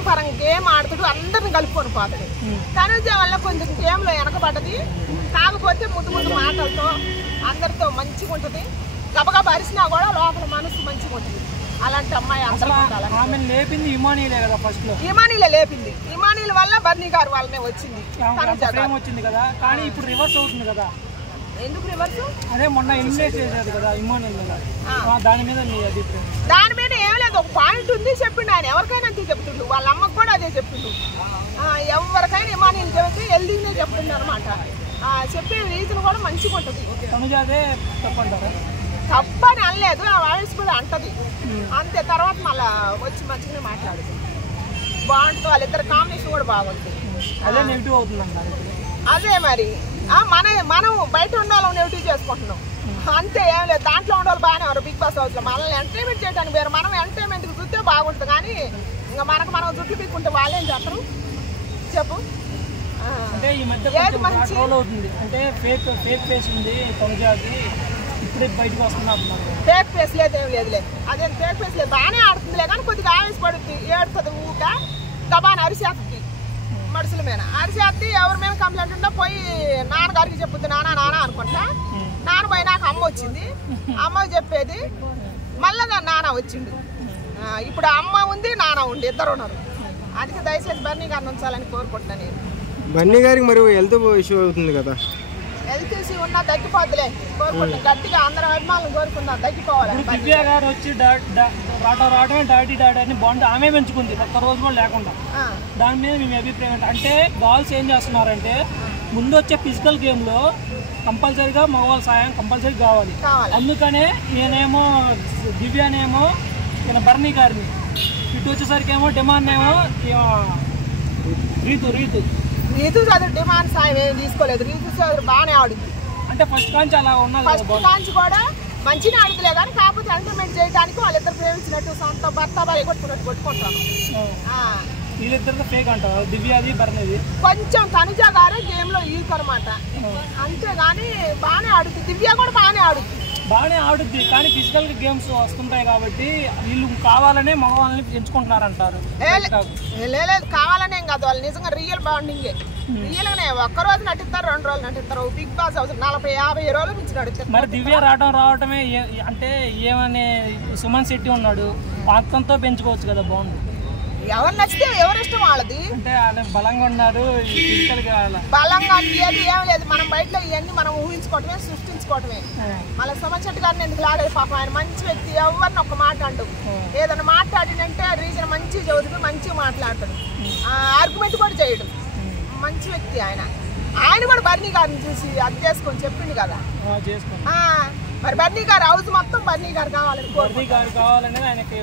Game పరంగా game ఆడుతాడు, అందరిని కలుపుకొని పోతాడు. తనుజ వల్ల కొంచెం గేమ్ లో వెనకబడ్డది, కాకపోతే ముందు ముందు మాటలతో అందరితో మంచిగా ఉంటది. గబగబా అరిసినా కూడా లోపల మనసు మంచిగా ఉంటుంది. అలాంటి అమ్మాయి ఇమానీలే లేపింది. ఇమానీల వల్ల బర్నీ గారు వాళ్ళనే వచ్చింది కదా. కానీ ఇప్పుడు రివర్స్ అవుతుంది కదా. ఎందుకు రివర్స్? అదే మొన్న ఎలిమినేట్ చేశారు కదా ఇమానీల్ కదా, దాని మీద మీ అభిప్రాయం? దాని మీద ఏం లేదు, ఒక పాయింట్ ఉంది చెప్పిండు ఆయన. ఎవరికైనా అంతే చెప్తుండు, వాళ్ళ అమ్మకు కూడా అదే చెప్పిండు. ఎవరికైనా ఇమానీలు చెబితే హెల్దీనే చెప్తుండు అనమాట. చెప్పే రీజన్ కూడా మంచిగా ఉంటుంది. తనుజాదే తప్పంటారా? తప్పని అనలేదు, ఆ వాయిస్ కూడా అంటది అంతే. తర్వాత మళ్ళా వచ్చి మంచిగానే మాట్లాడుతుంది, బాగుంటుంది. వాళ్ళిద్దరు కాంబినేషన్ కూడా బాగుంటుంది. అదే నెగిటివ్ అవుతుంది అంటారు. అదే మరి మనం బయట ఉన్న వాళ్ళం నెగిటివ్ చేసుకుంటున్నాం అంతే, ఏం లేదు. దాంట్లో ఉండే వాళ్ళు బాగానే ఉన్నారు బిగ్ బాస్ హౌస్ లో. మనల్ని ఎంటర్టైన్మెంట్ చేయడానికి వేరు, మనం ఎంటర్టైన్మెంట్కి చూస్తే బాగుంటుంది. కానీ ఇంకా మనం జుట్లు పీక్కుంటే వాళ్ళేం చేస్తారు చెప్పు? అంటే ఈ మధ్య ట్రోల్ అవుతుంది, అంటే ఫేక్ ఫేస్ ఉంది తనుజాకి, ఇప్పుడే బయటకు వస్తున్నారు. ఫేక్ ఫేస్ లేదు, ఏం లేదులే. అదేం ఫేక్ ఫేస్ లేదు, బాగానే ఆడుతుందిలే. కానీ కొద్దిగా ఆవేశపడుతుంది, ఏడుతుంది, ఊక దబాని అరిసేస్తుంది మనుషుల మీద. అరిసేద్ది, ఎవరి మీద కంప్లైంట్ ఉందో పోయి నాన్నగారికి చెప్పుద్ది, నాన్న అనుకుంటా. నాన్న పోయి నాకు అమ్మ వచ్చింది, అమ్మకి చెప్పేది, మళ్ళా నాన్న వచ్చిండు. ఇప్పుడు అమ్మ ఉంది, నాన్న ఉంది, ఇద్దరు ఉన్నారు. అందుకే దయచేసి బర్నీ గారిని ఉంచాలని కోరుకుంటున్నాను నేను. బర్నీ గారికి మరి హెల్త్ ఇష్యూ అవుతుంది కదా, హెల్త్ ఇష్యూ ఉన్నా తగ్గిపోద్దులే కోరుకుంటున్నాను. గట్టిగా అందరం అభిమానులు కోరుకుందాం తగ్గిపోవాలి. దివ్య గారు వచ్చి రావడమే డాడీ అని బాగుంది, ఆమె పెంచుకుంది ఒక్క రోజు కూడా లేకుండా. దాని మీద మీ అభిప్రాయం అంటే గర్ల్స్ ఏం చేస్తున్నారంటే ముందు వచ్చే ఫిజికల్ గేమ్లో కంపల్సరీగా మగవాళ్ళ సాయం కంపల్సరీ కావాలి. అందుకనే నేనేమో దివ్యనేమో నేను బర్నీ గారిని, ఇటు వచ్చేసరికి ఏమో డిమాండ్ ఏమో రీతు చదువు డిమాండ్ సాయం ఏం తీసుకోలేదు. రీతు చదువు బాగానే ఆడుద్ది, అంటే ఫస్ట్ కాంచి అలా ఉన్నది. ఫస్ట్ కాంచి కూడా మంచిగా ఆడుతులే, కానీ కాకపోతే ఎంటర్టైన్మెంట్ చేయడానికి వాళ్ళిద్దరు ప్రేమించినట్టు సొంత భర్త భార్య కొట్టుకుంటాను. వీళ్ళిద్దరితో ఫేక్ అంటారు దివ్యాది బర్నీది. కొంచెం తనుజ గారే గేమ్ లో ఈక్ అనమాట, అంతేగాని బాగానే ఆడుద్ది. దివ్య కూడా బాగానే ఆడుద్ది కానీ ఫిజికల్ గేమ్స్ వస్తుంటాయి కాబట్టి వీళ్ళు కావాలనే మగవాళ్ళని ఎంచుకుంటున్నారంటారు. లేదు, కావాలనే కాదు, వాళ్ళు నిజంగా రియల్ బాండింగే. రియల్ గానే ఒక్కరోజు నటిస్తారు, 2 రోజులు నటిస్తారు. బిగ్ బాస్ హౌస్ 40-50 రోజుల నుంచి నడుస్తారు. మరి దివ్య రావటమే అంటే ఏమని సుమన్ శెట్టి ఉన్నాడు, అతనితో పెంచుకోవచ్చు కదా, బాగుంది. ఎవరు నచ్చితే ఎవరి ఇష్టం వాళ్ళది. అంటే బలంగా ఉన్నారు, బలంగా లేదు ఏం లేదు. మనం బయటలో ఇవన్నీ మనం ఊహించుకోవటమే, సృష్టించుకోవటమే. మళ్ళీ సుమన్ శెట్టి గారిని ఎందుకు లాగలేదు పాపం, ఆయన మంచి వ్యక్తి. ఎవరిని ఒక్క మాట అంటూ ఏదైనా మాట్లాడినంటే రీజన్ మంచిగా చదువుతుంది, మంచిగా మాట్లాడతాడు, ఆర్గ్యుమెంట్ కూడా చేయడు. మంచి వ్యక్తి ఆయన. ఆయన కూడా బర్నీ గారిని చూసి అది చేసుకొని చెప్పిండు కదా. మరి బర్నీ గారు హౌస్ మొత్తం బర్నీ గారు కావాలని కావాలనేది ఆయనకి